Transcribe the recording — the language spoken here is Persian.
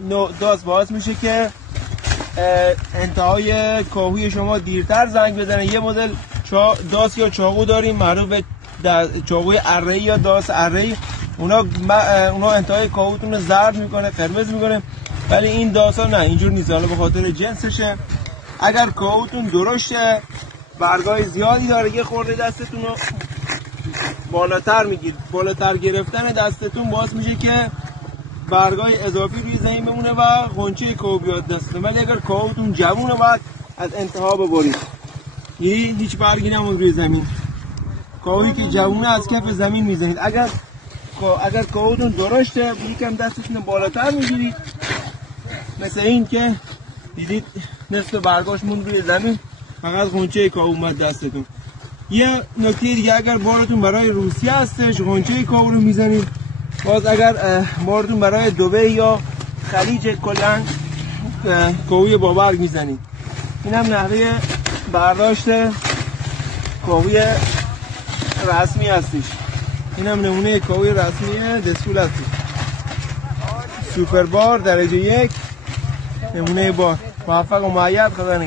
این نوع داس باعث میشه که انتهای کاهوی شما دیرتر زنگ بزنه. یه مدل داس یا چاقو داریم معروف به چاقوی اره‌ای یا داس اره‌ای، اونا انتهای کاهوتون رو زرد میکنه، قرمز میکنه، ولی این داس ها نه، اینجور نیست. حالا به خاطر جنسشه. اگر کاهوتون درشته، برگای زیادی داره، یه خورده دستتون رو بالاتر میگیر. بالاتر گرفتن دستتون باعث میشه که برگای اضافی روی زمین بمونه و غنچه کاهو بیاد دستتون. ولی اگر کاهوتون جوونه باید از انتها ببرید، هیچ برگی نمون روی زمین. کاهویی که جوونه از کف زمین میزنید. اگر کاهوتون درشته، یکم دستتون رو بالاتر میگیرید، مثل این که دیدید نصف برگاش مون روی زمین، فقط غنچه کاهو اومد دستتون. یه نکته دیگه، اگر بارتون برای روسیه هستش غنچه کاهو رو میزنید. باز اگر بارتون برای دبی یا خلیج کلن کاهوی با برگ میزنید. این هم نحوه برداشت کاهوی رسمی هستش. این هم نمونه کاهوی رسمی دسکول هستش. سوپر بار درجه 1 نمونه بار. موفق و مؤید. خدا نگهدار.